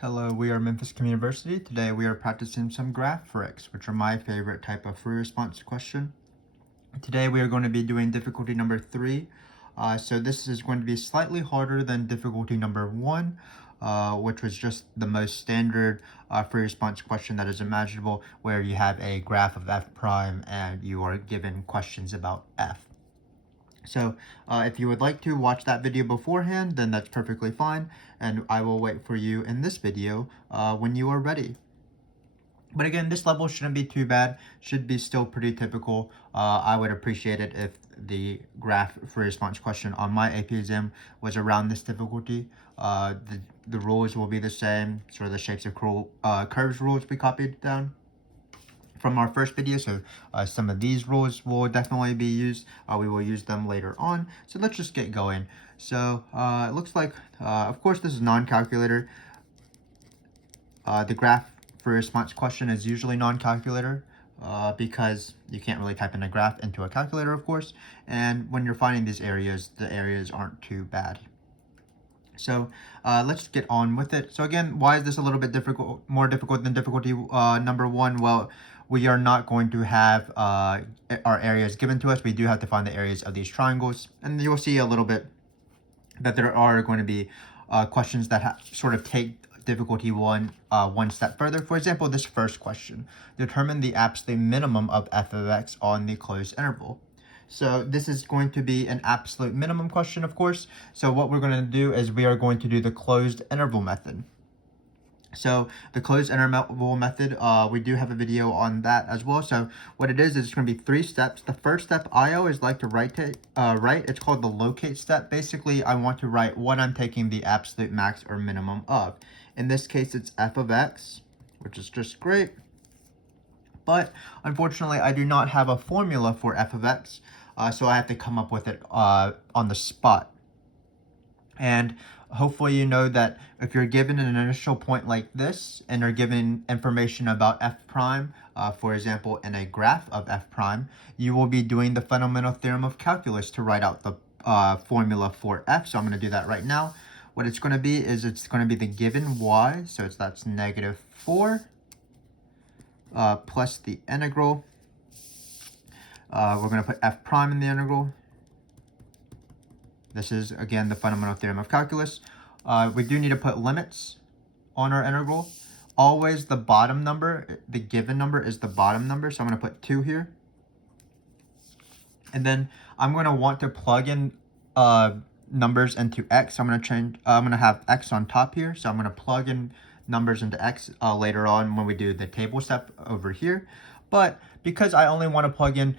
Hello, we are Memphis Communiversity. Today we are practicing some graph FRQs, which are my favorite type of free response question. Today we are going to be doing difficulty number 3. So this is going to be slightly harder than difficulty number 1, which was just the most standard free response question that is imaginable, where you have a graph of f prime and you are given questions about f. So if you would like to watch that video beforehand, then that's perfectly fine, and I will wait for you in this video when you are ready. But again, this level shouldn't be too bad, should be still pretty typical. I would appreciate it if the graph free response question on my AP exam was around this difficulty. The rules will be the same, sort of the shapes of curves rules we copied down from our first video, so some of these rules will definitely be used. We will use them later on, so let's just get going. So it looks like, of course, this is non-calculator. The graph for response question is usually non-calculator because you can't really type in a graph into a calculator, of course, and when you're finding these areas, the areas aren't too bad. So let's get on with it. So again, why is this a little bit more difficult than difficulty number 1? Well, we are not going to have our areas given to us. We do have to find the areas of these triangles. And you'll see a little bit that there are going to be questions that sort of take difficulty 1 one step further. For example, this first question: determine the absolute minimum of f of x on the closed interval. So this is going to be an absolute minimum question, of course. So what we're going to do is we are going to do the closed interval method. So the closed interval method, we do have a video on that as well. So what it is it's going to be 3 steps. The first step I always like to write. It's called the locate step. Basically, I want to write what I'm taking the absolute max or minimum of. In this case, it's f of x, which is just great. But unfortunately, I do not have a formula for f of x, so I have to come up with it on the spot. And hopefully you know that if you're given an initial point like this and are given information about f prime, for example, in a graph of f prime, you will be doing the fundamental theorem of calculus to write out the formula for f. So I'm going to do that right now. What it's going to be is it's going to be the given y, so that's negative 4 plus the integral. We're going to put f prime in the integral. This is, again, the fundamental theorem of calculus. We do need to put limits on our integral. Always the bottom number, the given number is the bottom number, so I'm going to put 2 here. And then I'm going to want to plug in numbers into x. So I'm going to have x on top here, so I'm going to plug in numbers into x later on when we do the table step over here. But because I only want to plug in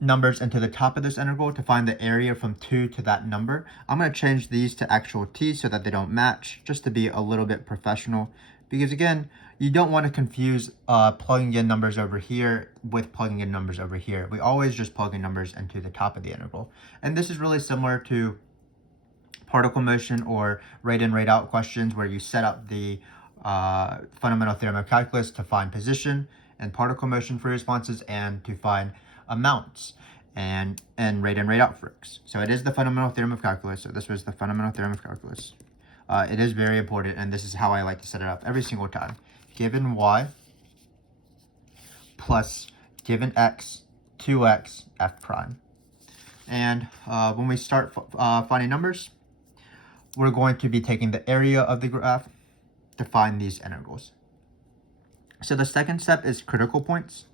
numbers into the top of this integral to find the area from 2 to that number, I'm going to change these to actual t so that they don't match, just to be a little bit professional. Because again, you don't want to confuse plugging in numbers over here with plugging in numbers over here. We always just plug in numbers into the top of the integral. And this is really similar to particle motion or rate in, rate out questions, where you set up the fundamental theorem of calculus to find position and particle motion free responses and to find amounts and rate in, rate out FRQs. So it is the fundamental theorem of calculus. So this was the fundamental theorem of calculus. It is very important, and this is how I like to set it up every single time. Given y plus given x, 2x, f prime. And when we start finding numbers, we're going to be taking the area of the graph to find these integrals. So the second step is critical points.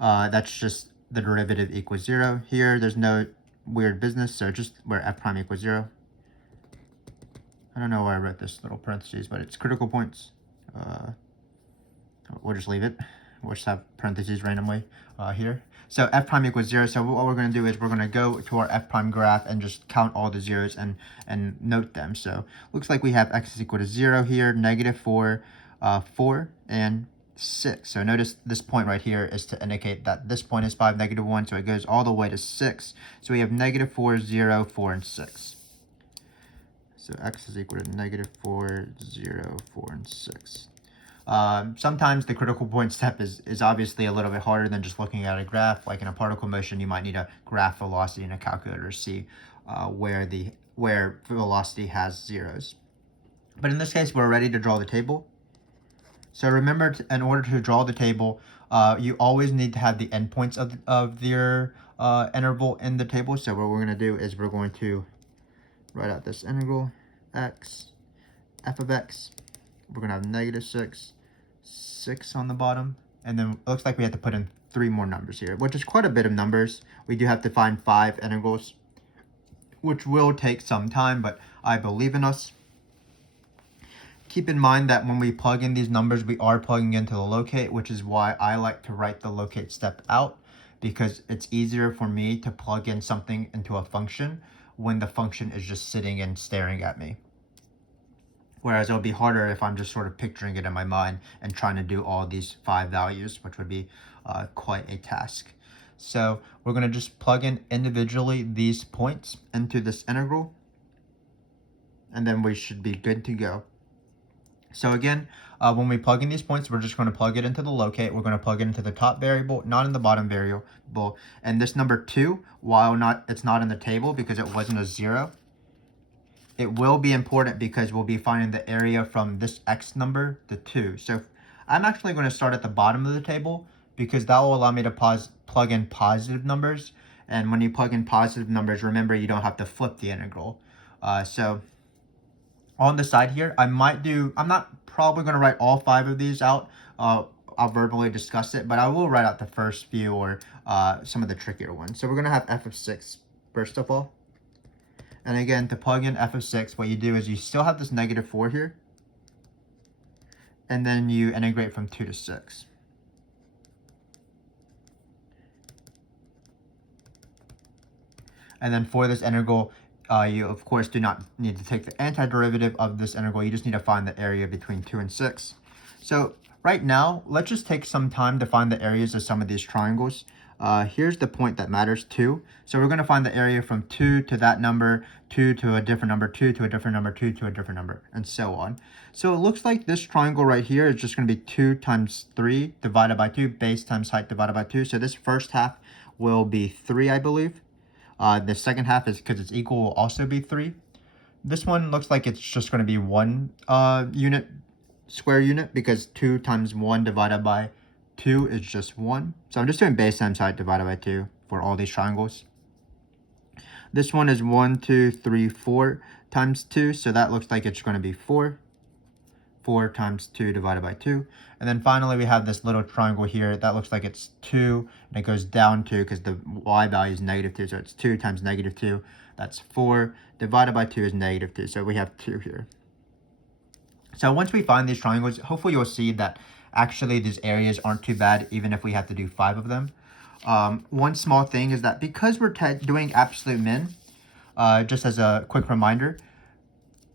That's just the derivative equals 0. Here, there's no weird business, so just where f prime equals 0. I don't know why I wrote this little parentheses, but it's critical points. We'll just leave it. We'll just have parentheses randomly here. So f prime equals 0. So what we're going to do is we're going to go to our f prime graph and just count all the zeros and note them. So looks like we have x is equal to 0 here, negative 4, 4, and 6. So notice this point right here is to indicate that this point is 5, negative 1, so it goes all the way to 6. So we have negative 4, 0, 4, and 6. So x is equal to negative 4, 0, 4, and 6. Sometimes the critical point step is obviously a little bit harder than just looking at a graph. Like in a particle motion, you might need a graph velocity in a calculator to see where velocity has zeros. But in this case, we're ready to draw the table. So remember, in order to draw the table, you always need to have the endpoints of your interval in the table. So what we're going to do is we're going to write out this integral x, f of x. We're going to have negative 6 on the bottom. And then it looks like we have to put in 3 more numbers here, which is quite a bit of numbers. We do have to find 5 integrals, which will take some time, but I believe in us. Keep in mind that when we plug in these numbers, we are plugging into the locate, which is why I like to write the locate step out, because it's easier for me to plug in something into a function when the function is just sitting and staring at me. Whereas it'll be harder if I'm just sort of picturing it in my mind and trying to do all these 5 values, which would be quite a task. So we're going to just plug in individually these points into this integral, and then we should be good to go. So again, when we plug in these points, we're just going to plug it into the locate. We're going to plug it into the top variable, not in the bottom variable. And this number 2, while it's not in the table because it wasn't a 0, it will be important because we'll be finding the area from this x number, the 2. So I'm actually going to start at the bottom of the table because that will allow me to plug in positive numbers. And when you plug in positive numbers, remember you don't have to flip the integral. So on the side here, I'm not probably going to write all 5 of these out. I'll verbally discuss it, but I will write out the first few or some of the trickier ones. So we're going to have f of 6 first of all. And again, to plug in f of 6, what you do is you still have this negative 4 here. And then you integrate from 2 to 6. And then for this integral, you of course do not need to take the antiderivative of this integral. You just need to find the area between 2 and 6. So right now, let's just take some time to find the areas of some of these triangles. Here's the point that matters, 2. So we're going to find the area from 2 to that number, 2 to a different number, 2 to a different number, 2 to a different number, and so on. So it looks like this triangle right here is just going to be 2 times 3 divided by 2, base times height divided by 2. So this first half will be 3, I believe. The second half is, because it's equal, will also be 3. This one looks like it's just going to be 1 square unit, because 2 times 1 divided by 2 is just 1. So I'm just doing base times height divided by 2 for all these triangles. This one is 1, 2, 3, 4 times 2. So that looks like it's going to be 4. 4 times 2 divided by 2. And then finally we have this little triangle here that looks like it's 2, and it goes down 2 because the y value is negative 2. So it's 2 times negative 2. That's 4 divided by 2 is negative 2. So we have 2 here. So once we find these triangles, hopefully you'll see that actually these areas aren't too bad, even if we have to do 5 of them. One small thing is that because we're doing absolute min, just as a quick reminder,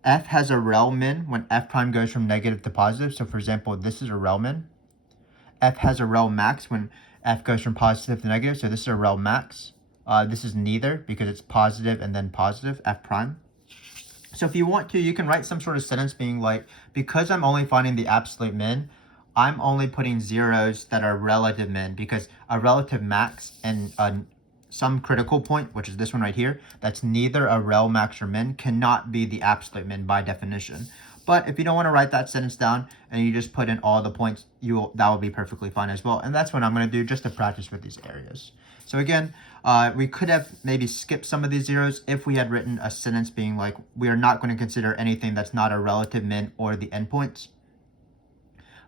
f has a rel min when f prime goes from negative to positive. So for example, this is a rel min. F has a rel max when f goes from positive to negative. So this is a rel max. This is neither because it's positive and then positive, f prime. So if you want to, you can write some sort of sentence being like, because I'm only finding the absolute min, I'm only putting zeros that are relative min, because a relative max and some critical point, which is this one right here, that's neither a rel max or min, cannot be the absolute min by definition. But if you don't want to write that sentence down and you just put in all the points, that will be perfectly fine as well. And that's what I'm going to do just to practice with these areas. So again, we could have maybe skipped some of these zeros if we had written a sentence being like, we are not going to consider anything that's not a relative min or the endpoints.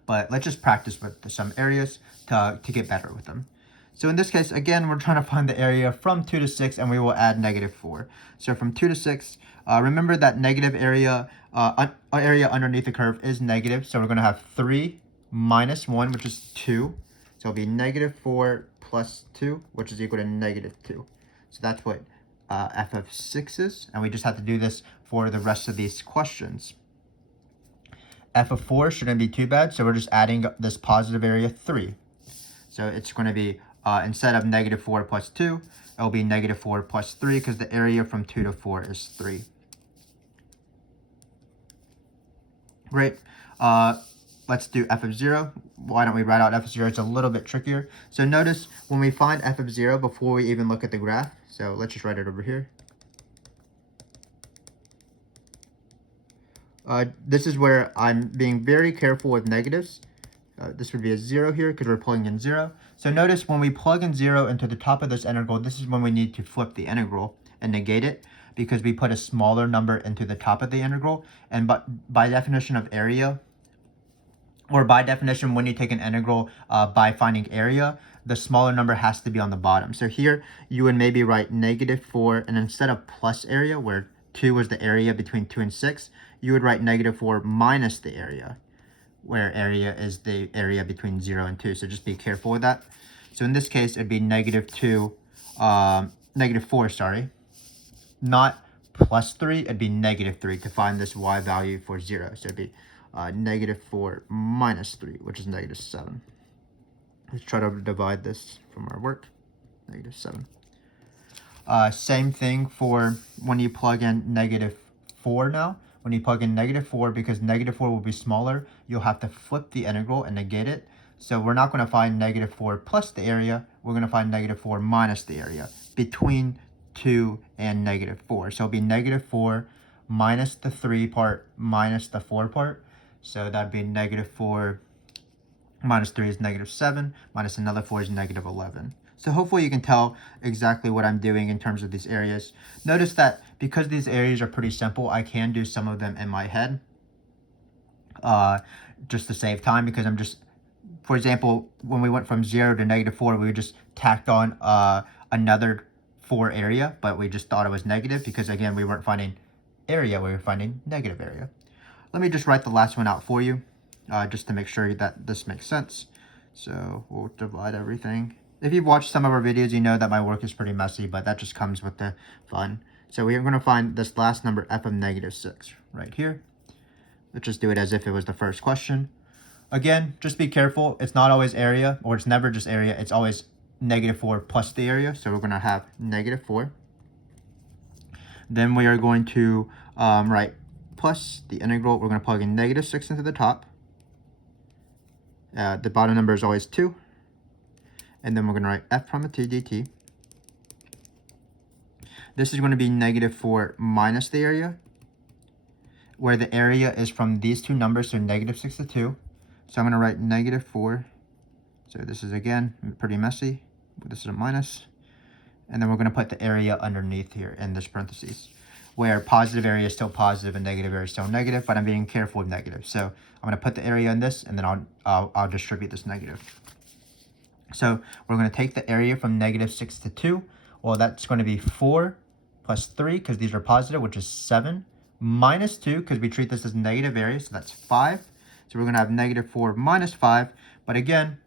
But let's just practice with some areas to get better with them. So in this case, again, we're trying to find the area from 2 to 6, and we will add negative 4. So from 2 to 6, remember that negative area, area underneath the curve is negative. So we're going to have 3 minus 1, which is 2. So it'll be negative 4 plus 2, which is equal to negative 2. So that's what f of 6 is. And we just have to do this for the rest of these questions. F of 4 shouldn't be too bad. So we're just adding this positive area 3. So it's going to be, instead of negative 4 plus 2, it'll be negative 4 plus 3, because the area from 2 to 4 is 3. Great. Let's do f of 0. Why don't we write out f of 0? It's a little bit trickier. So notice when we find f of 0 before we even look at the graph. So let's just write it over here. This is where I'm being very careful with negatives. This would be a 0 here because we're plugging in 0. So notice when we plug in 0 into the top of this integral, this is when we need to flip the integral and negate it, because we put a smaller number into the top of the integral. And by definition of area, or by definition when you take an integral by finding area, the smaller number has to be on the bottom. So here you would maybe write -4, and instead of plus area, where 2 was the area between 2 and 6, you would write -4 minus the area, where area is the area between 0 and 2. So just be careful with that. So in this case, it'd be -4, sorry. Not plus 3, it'd be -3 to find this y value for 0. So it'd be -4 minus 3, which is -7. Let's try to divide this from our work. -7. Same thing for when you plug in -4 now. When you plug in -4, because -4 will be smaller, you'll have to flip the integral and negate it. So we're not going to find -4 plus the area. We're going to find -4 minus the area between 2 and -4. So it'll be -4 minus the 3 part minus the 4 part. So that'd be -4 minus 3 is -7, minus another 4 is -11. So hopefully you can tell exactly what I'm doing in terms of these areas. Notice that because these areas are pretty simple, I can do some of them in my head just to save time, because I'm just, for example, when we went from 0 to -4, we just tacked on another 4 area, but we just thought it was negative because, again, we weren't finding area, we were finding negative area. Let me just write the last one out for you, just to make sure that this makes sense. So we'll divide everything. If you've watched some of our videos, you know that my work is pretty messy, but that just comes with the fun. So we are going to find this last number, f of -6, right here. Let's just do it as if it was the first question. Again, just be careful. It's not always area, or it's never just area. It's always -4 plus the area. So we're going to have -4. Then we are going to write plus the integral. We're going to plug in -6 into the top. The bottom number is always 2. And then we're going to write f prime of t dt. This is going to be -4 minus the area, where the area is from these two numbers, so -6 to 2. So I'm going to write -4. So this is, again, pretty messy. This is a minus. And then we're going to put the area underneath here in this parentheses, where positive area is still positive and negative area is still negative, but I'm being careful with negative. So I'm going to put the area in this, and then I'll distribute this negative. So we're going to take the area from -6 to 2. Well, that's going to be 4 plus 3, because these are positive, which is 7, minus 2, because we treat this as negative area, so that's 5. So we're going to have -4 minus 5. But again,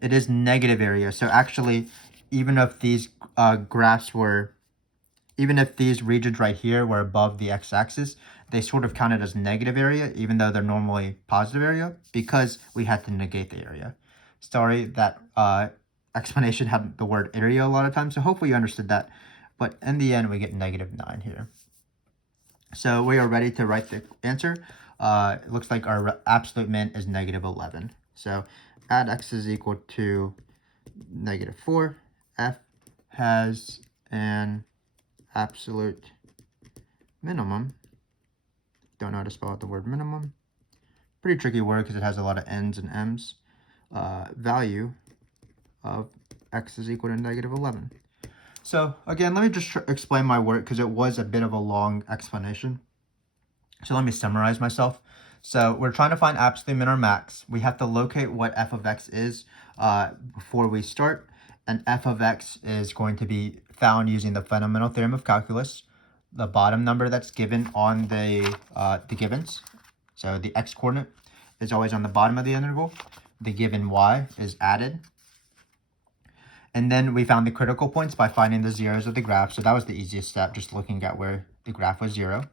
it is negative area. So actually, even if these even if these regions right here were above the x-axis, they sort of counted as negative area, even though they're normally positive area, because we had to negate the area. Sorry, that explanation had the word area a lot of times, so hopefully you understood that. But in the end, we get -9 here. So we are ready to write the answer. It looks like our absolute min is -11. So add x is equal to -4. F has an absolute minimum. Don't know how to spell out the word minimum. Pretty tricky word because it has a lot of n's and m's. Value of x is equal to -11. So again, let me just explain my work because it was a bit of a long explanation. So let me summarize myself. So we're trying to find absolute min or max. We have to locate what f of x is before we start. And f of x is going to be found using the Fundamental Theorem of Calculus. The bottom number that's given on the givens, so the x-coordinate is always on the bottom of the integral. The given y is added. And then we found the critical points by finding the zeros of the graph. So that was the easiest step, just looking at where the graph was 0.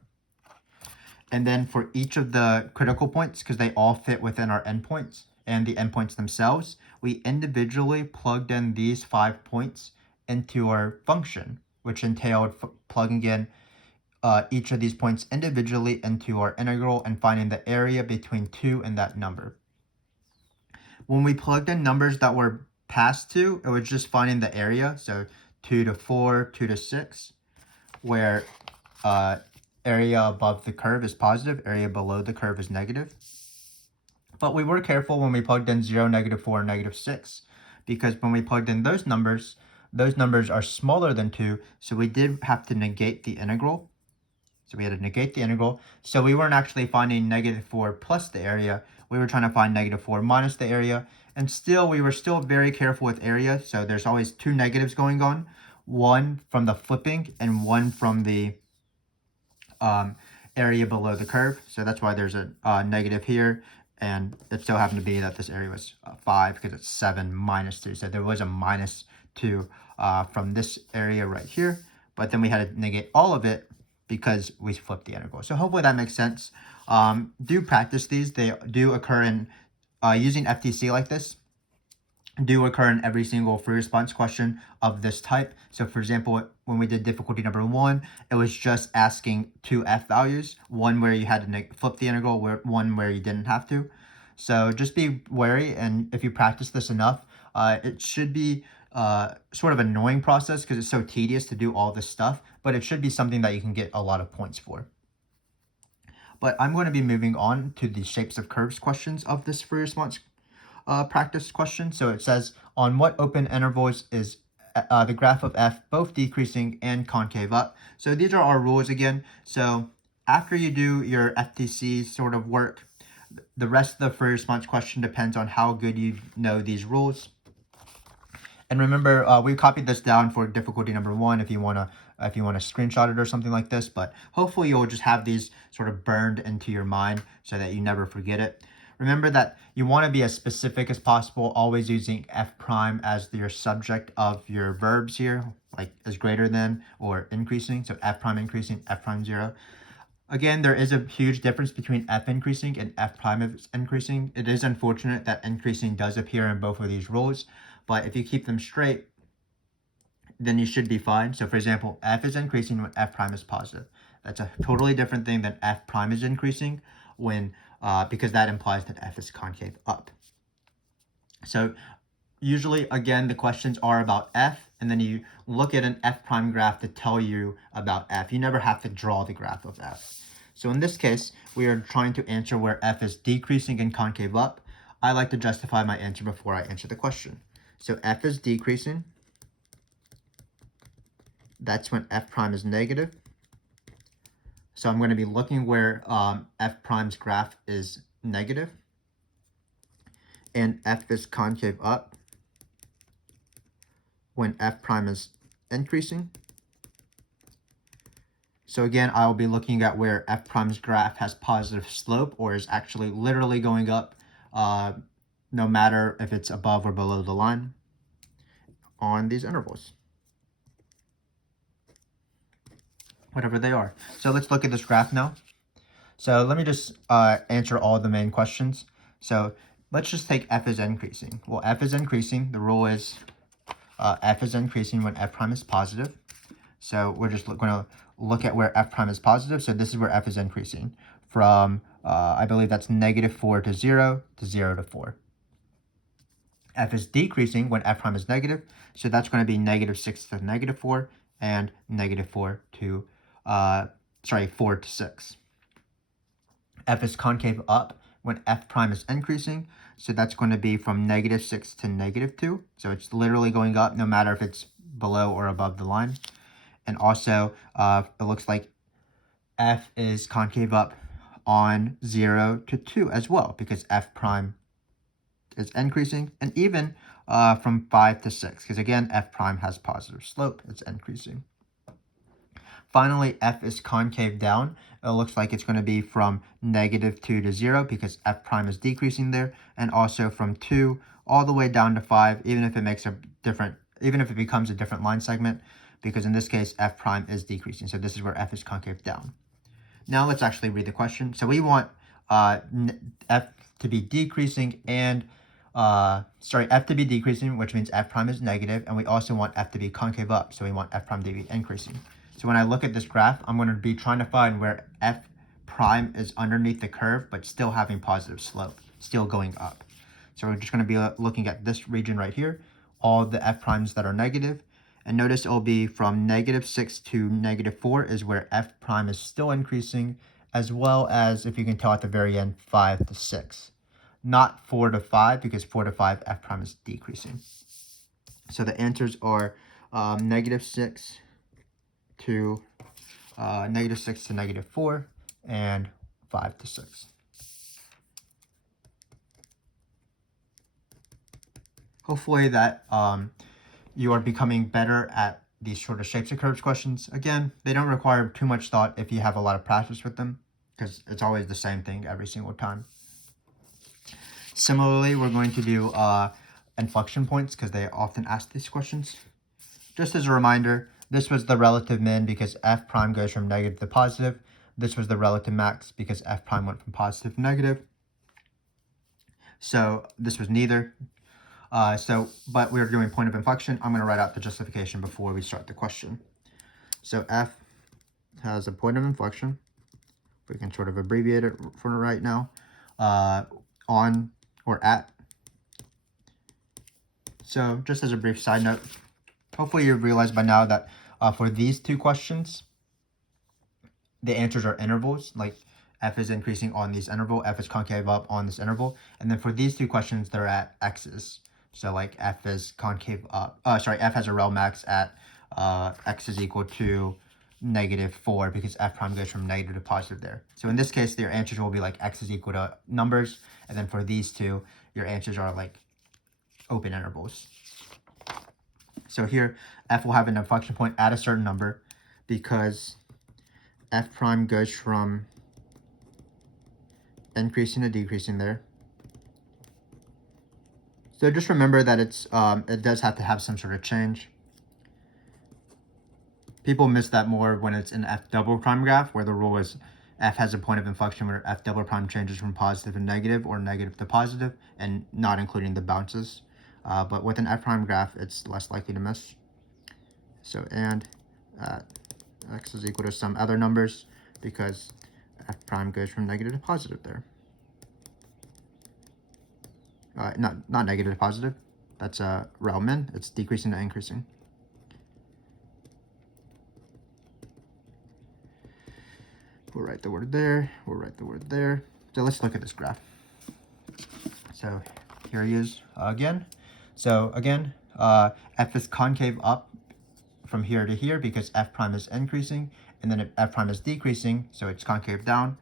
And then for each of the critical points, because they all fit within our endpoints and the endpoints themselves, we individually plugged in these 5 points into our function, which entailed plugging in each of these points individually into our integral and finding the area between 2 and that number. When we plugged in numbers that were past 2, it was just finding the area. So 2 to 4, 2 to 6, where area above the curve is positive, area below the curve is negative. But we were careful when we plugged in 0, -4, and -6, because when we plugged in those numbers are smaller than 2, so we did have to negate the integral. So we had to negate the integral. So we weren't actually finding -4 plus the area. We were trying to find -4 minus the area. And still, we were still very careful with area. So there's always two negatives going on. One from the flipping and one from the area below the curve. So that's why there's a negative here. And it so happened to be that this area was 5 because it's 7 minus 2. So there was a -2 from this area right here. But then we had to negate all of it because we flipped the integral. So hopefully that makes sense. Do practice these. They do occur in, using FTC like this, do occur in every single free response question of this type. So for example, when we did difficulty number 1, it was just asking two f values, one where you had to flip the integral, one where you didn't have to. So just be wary, and if you practice this enough, it should be sort of annoying process because it's so tedious to do all this stuff, but it should be something that you can get a lot of points for. But I'm going to be moving on to the shapes of curves questions of this free response practice question. So it says, on what open intervals is the graph of f both decreasing and concave up? So these are our rules again. So after you do your FTC sort of work, the rest of the free response question depends on how good you know these rules. And remember, we copied this down for difficulty number 1 if you want to screenshot it or something like this, but hopefully you'll just have these sort of burned into your mind so that you never forget it. Remember that you want to be as specific as possible, always using f prime as your subject of your verbs here, like is greater than or increasing. So f prime increasing, f prime 0. Again, there is a huge difference between f increasing and f prime increasing. It is unfortunate that increasing does appear in both of these rules, but if you keep them straight, then you should be fine. So for example, f is increasing when f prime is positive. That's a totally different thing than f prime is increasing when because that implies that f is concave up. So usually, again, the questions are about f, and then you look at an f prime graph to tell you about f. You never have to draw the graph of f. So in this case, we are trying to answer where f is decreasing and concave up. I like to justify my answer before I answer the question. So f is decreasing. That's when f prime is negative. So I'm going to be looking where f prime's graph is negative. And f is concave up when f prime is increasing. So again, I'll be looking at where f prime's graph has positive slope or is actually literally going up, no matter if it's above or below the line on these intervals, whatever they are. So let's look at this graph now. So let me just answer all the main questions. So let's just take f is increasing. Well, f is increasing. The rule is f is increasing when f prime is positive. So we're just going to look at where f prime is positive. So this is where f is increasing from, I believe that's -4 to 0 to 0 to 4. F is decreasing when f prime is negative. So that's going to be -6 to -4 and -4 to, 4 to 6. F is concave up when f prime is increasing. So that's going to be from -6 to -2. So it's literally going up no matter if it's below or above the line. And also, it looks like f is concave up on 0 to 2 as well, because f prime is increasing, and even from 5 to 6, because again, f prime has positive slope, it's increasing. Finally, f is concave down. It looks like it's going to be from -2 to 0 because f prime is decreasing there, and also from 2 all the way down to 5, even if it becomes a different line segment, because in this case, f prime is decreasing. So this is where f is concave down. Now let's actually read the question. So we want f to be decreasing and, f to be decreasing, which means f prime is negative, and we also want f to be concave up. So we want f prime to be increasing. So when I look at this graph, I'm going to be trying to find where f prime is underneath the curve, but still having positive slope, still going up. So we're just going to be looking at this region right here, all the f primes that are negative, And notice it will be from -6 to -4 is where f prime is still increasing, as well as, if you can tell at the very end, 5 to 6. Not 4 to 5, because 4 to 5 f prime is decreasing. So the answers are -6 to -6 to -4 and 5 to 6. Hopefully that you are becoming better at these sort of shapes of curves questions. Again, they don't require too much thought if you have a lot of practice with them, because it's always the same thing every single time. Similarly, we're going to do inflection points, because they often ask these questions. Just as a reminder, this was the relative min because f prime goes from negative to positive. This was the relative max because f prime went from positive to negative. So this was neither. But we're doing point of inflection. I'm going to write out the justification before we start the question. So f has a point of inflection. We can sort of abbreviate it for right now. On or at. So just as a brief side note, hopefully you've realized by now that for these two questions, the answers are intervals. Like f is increasing on this interval, f is concave up on this interval. And then for these two questions, they're at x's. So like f is concave up, f has a rel max at x is equal to -4 because f prime goes from negative to positive there. So in this case, your answers will be like x is equal to numbers. And then for these two, your answers are like open intervals. So here, f will have an inflection point at a certain number because f prime goes from increasing to decreasing there. So just remember that it does have to have some sort of change. People miss that more when it's an f double prime graph, where the rule is f has a point of inflection where f double prime changes from positive to negative or negative to positive, and not including the bounces. But with an f prime graph, it's less likely to miss. So and x is equal to some other numbers because f prime goes from negative to positive there. Not negative to positive. That's rel min. It's decreasing to increasing. We'll write the word there. We'll write the word there. So let's look at this graph. So here he is again. So again, f is concave up from here to here because f prime is increasing, and then if f prime is decreasing, so it's concave down.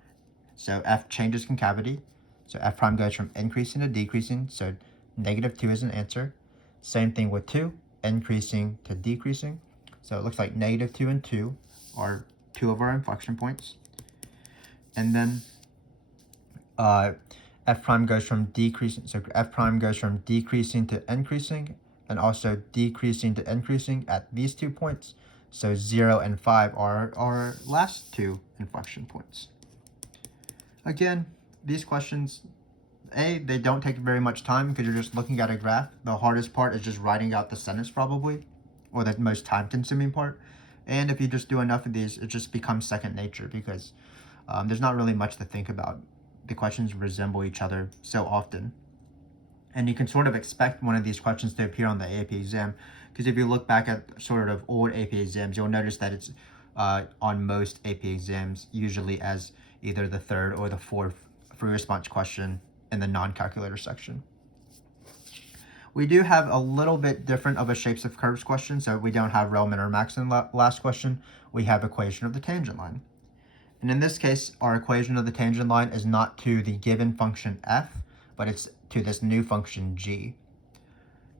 So f changes concavity. So f prime goes from increasing to decreasing, so -2 is an answer. Same thing with 2, increasing to decreasing. So it looks like -2 and 2 are two of our inflection points. And then f prime goes from decreasing, so f prime goes from decreasing to increasing, and also decreasing to increasing at these 2 points. So 0 and 5 are our last two inflection points. Again, these questions, they don't take very much time because you're just looking at a graph. The hardest part is just writing out the sentence probably, or the most time-consuming part. And if you just do enough of these, it just becomes second nature because there's not really much to think about. The questions resemble each other so often. And you can sort of expect one of these questions to appear on the AP exam, because if you look back at sort of old AP exams, you'll notice that it's on most AP exams, usually as either the third or the fourth free response question in the non-calculator section. We do have a little bit different of a shapes of curves question, so we don't have rel min or max in the last question. We have equation of the tangent line. And in this case, our equation of the tangent line is not to the given function f, but it's to this new function g.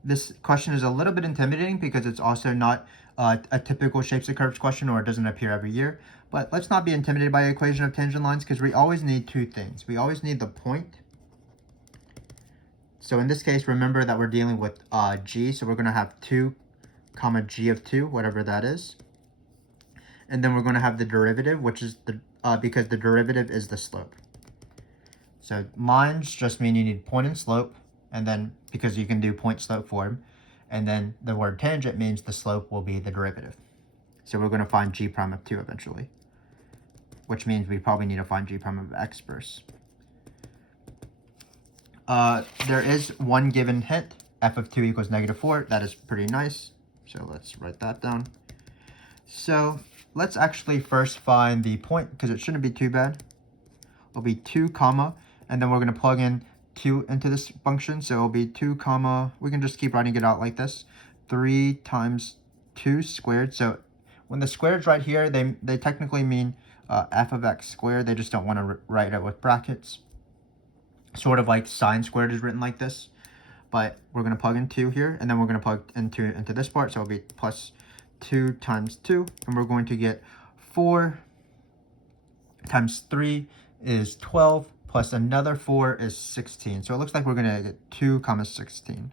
This question is a little bit intimidating because it's also not a typical shapes of curves question, or it doesn't appear every year. But let's not be intimidated by the equation of tangent lines, because we always need two things. We always need the point. So in this case, remember that we're dealing with g, so we're going to have 2 comma g of 2, whatever that is. And then we're going to have the derivative, which is the because the derivative is the slope. So lines just mean you need point and slope, and then because you can do point slope form, and then the word tangent means the slope will be the derivative. So we're going to find g prime of 2 eventually, which means we probably need to find g prime of x first. There is one given hint, f of 2 equals -4. That is pretty nice. So let's write that down. So let's actually first find the point, because it shouldn't be too bad. It'll be 2 comma, and then we're going to plug in 2 into this function. So it'll be 2 comma, we can just keep writing it out like this. 3 times 2 squared. So when the squared's right here, they technically mean f of x squared. They just don't want to write it with brackets. Sort of like sine squared is written like this. But we're going to plug in 2 here, and then we're going to plug into this part. So it'll be plus 2 times 2, and we're going to get 4 times 3 is 12, plus another 4 is 16. So it looks like we're going to get 2 comma 16.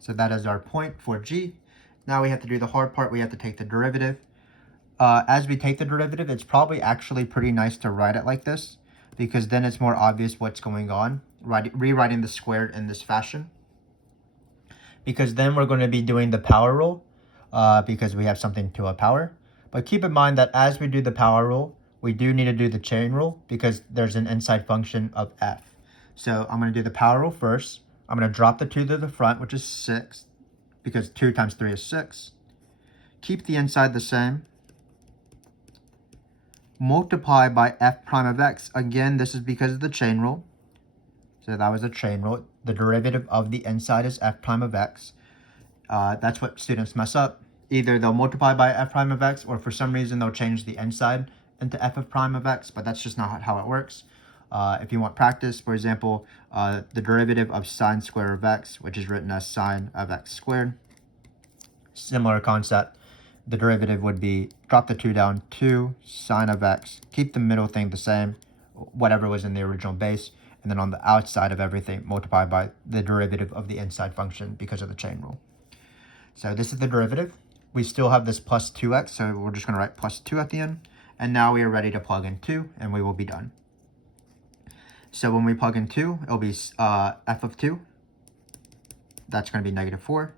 So that is our point for G. Now we have to do the hard part. We have to take the derivative. As we take the derivative, it's probably actually pretty nice to write it like this, because then it's more obvious what's going on, rewriting the squared in this fashion. Because then we're going to be doing the power rule, because we have something to a power. But keep in mind that as we do the power rule, we do need to do the chain rule, because there's an inside function of f. So I'm going to do the power rule first. I'm going to drop the 2 to the front, which is 6, because 2 times 3 is 6. Keep the inside the same. Multiply by f prime of x. Again, this is because of the chain rule. So that was the chain rule. The derivative of the inside is f prime of x. That's what students mess up. Either they'll multiply by f prime of x, or for some reason they'll change the inside into f of prime of x, but that's just not how it works. If you want practice, for example, the derivative of sine square of x, which is written as sine of x squared. Similar concept. The derivative would be, drop the 2 down, 2 sine of x, keep the middle thing the same, whatever was in the original base, and then on the outside of everything, multiply by the derivative of the inside function because of the chain rule. So this is the derivative. We still have this plus 2x, so we're just going to write plus 2 at the end. And now we are ready to plug in 2, and we will be done. So when we plug in 2, it'll be f of 2. That's going to be negative 4.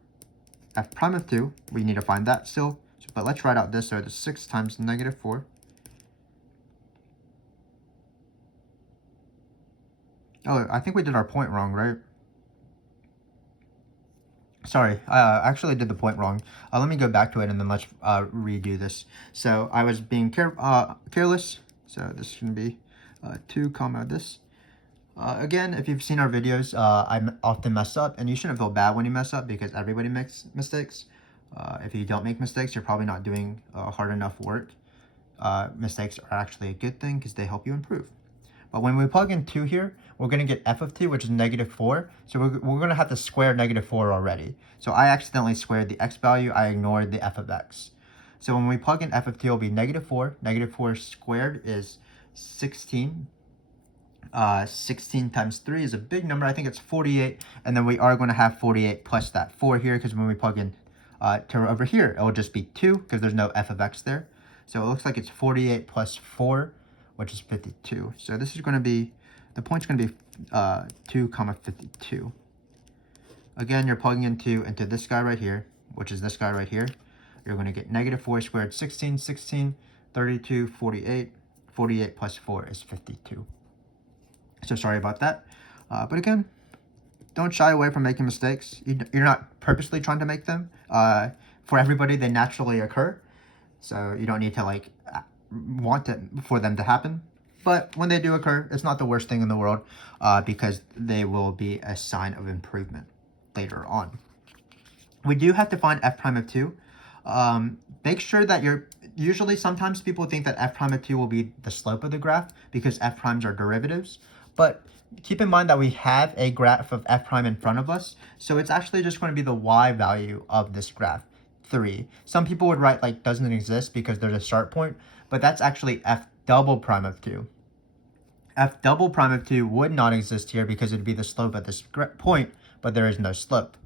F prime of 2, we need to find that still. But let's write out this, so it's 6 times negative 4. Oh, I think we did our point wrong, right? Sorry, I actually did the point wrong. Let me go back to it, and then let's redo this. So I was being careless. So this is going to be 2 comma this. Again, if you've seen our videos, I often mess up, and you shouldn't feel bad when you mess up, because everybody makes mistakes. If you don't make mistakes, you're probably not doing hard enough work. Mistakes are actually a good thing, because they help you improve. But when we plug in 2 here, we're going to get f of 2, which is negative 4. So we're going to have to square negative 4 already. So I accidentally squared the x value. I ignored the f of x. So when we plug in f of 2, it'll be negative 4. Negative 4 squared is 16. 16 times 3 is a big number. I think it's 48. And then we are going to have 48 plus that 4 here, because when we plug in to over here, it will just be 2, because there's no f of x there. So it looks like it's 48 plus 4, which is 52. So this is going to be, the point's going to be 2 comma 52. Again, you're plugging in 2 into this guy right here, which is this guy right here. You're going to get negative 4 squared, 16, 16, 32, 48. 48 plus 4 is 52. So sorry about that. But again, don't shy away from making mistakes. You're not purposely trying to make them. For everybody, they naturally occur. So you don't need to want for them to happen. But when they do occur, it's not the worst thing in the world, because they will be a sign of improvement later on. We do have to find f prime of 2. Make sure that usually sometimes people think that f prime of 2 will be the slope of the graph, because f primes are derivatives. But keep in mind that we have a graph of f prime in front of us, so it's actually just going to be the y value of this graph, 3. Some people would write like doesn't exist because there's a start point, but that's actually f double prime of 2. F double prime of 2 would not exist here, because it would be the slope at this point, but there is no slope.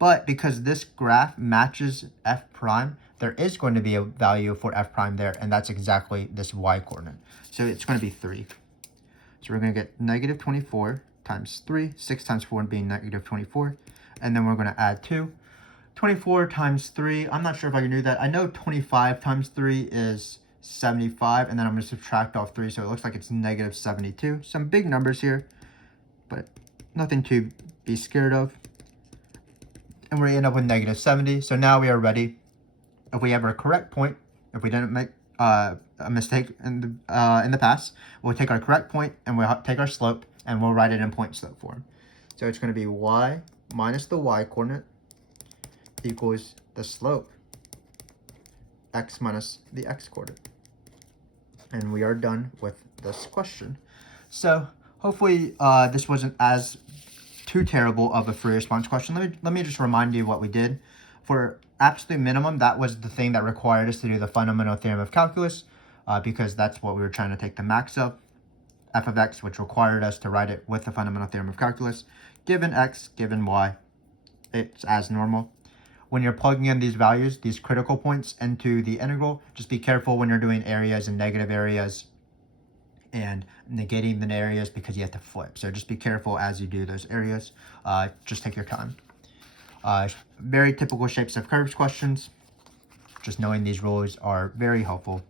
But because this graph matches f prime, there is going to be a value for f prime there, and that's exactly this y coordinate. So it's going to be 3. So we're going to get negative 24 times 3, 6 times 4 being negative 24, and then we're going to add 2. 24 times 3, I'm not sure if I can do that. I know 25 times 3 is 75, and then I'm going to subtract off 3, so it looks like it's negative 72. Some big numbers here, but nothing to be scared of. and we end up with negative 70. So now we are ready. If we have our correct point, if we didn't make a mistake in the past, we'll take our correct point and we'll take our slope and we'll write it in point slope form. So it's going to be y minus the y coordinate equals the slope x minus the x coordinate. And we are done with this question. So hopefully this wasn't as too terrible of a free response question. Let me just remind you what we did. For absolute minimum, that was the thing that required us to do the fundamental theorem of calculus because that's what we were trying to take the max of, f of x, which required us to write it with the fundamental theorem of calculus. Given x, given y, it's as normal. When you're plugging in these values, these critical points into the integral, just be careful when you're doing areas and negative areas and negating the areas because you have to flip. So just be careful as you do those areas. Just take your time. Very typical shapes of curves questions. Just knowing these rules are very helpful.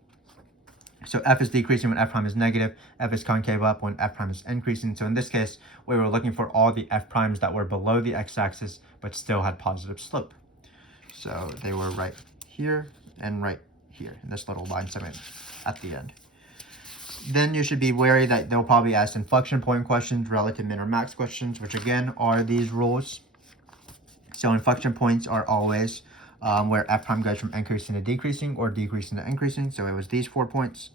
So f is decreasing when f prime is negative. F is concave up when f prime is increasing. So in this case, we were looking for all the f primes that were below the x-axis but still had positive slope. So they were right here and right here in this little line segment at the end. Then you should be wary that they'll probably ask inflection point questions, relative min or max questions, which again are these rules. So inflection points are always where f prime goes from increasing to decreasing or decreasing to increasing. So it was these 4 points.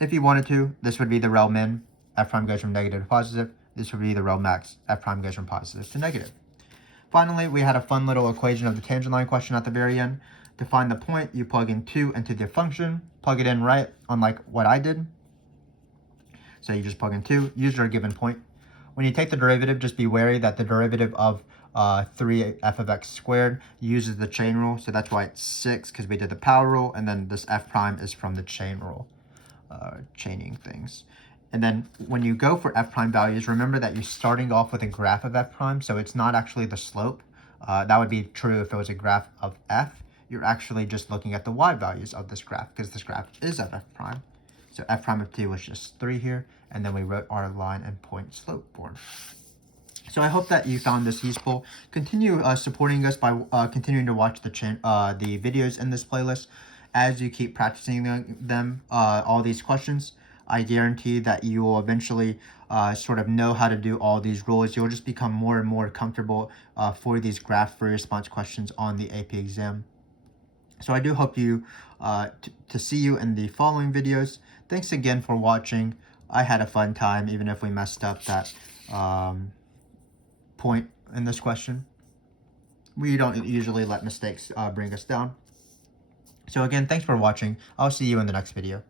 If you wanted to, this would be the rel min. F prime goes from negative to positive. This would be the rel max. F prime goes from positive to negative. Finally, we had a fun little equation of the tangent line question at the very end. To find the point, you plug in 2 into the function, plug it in right, unlike what I did. So you just plug in 2, use your given point. When you take the derivative, just be wary that the derivative of 3f of x squared uses the chain rule. So that's why it's 6, because we did the power rule, and then this f prime is from the chain rule, chaining things. And then when you go for f prime values, remember that you're starting off with a graph of f prime, so it's not actually the slope. That would be true if it was a graph of f. You're actually just looking at the y values of this graph because this graph is of f prime. So f prime of 2 was just 3 here, and then we wrote our line and point slope form. So I hope that you found this useful. Continue supporting us by continuing to watch the videos in this playlist as you keep practicing them, all these questions. I guarantee that you will eventually sort of know how to do all these rules. You'll just become more and more comfortable for these graph free response questions on the AP exam. So I do hope to see you in the following videos. Thanks again for watching. I had a fun time, even if we messed up that point in this question. We don't usually let mistakes bring us down. So again, thanks for watching. I'll see you in the next video.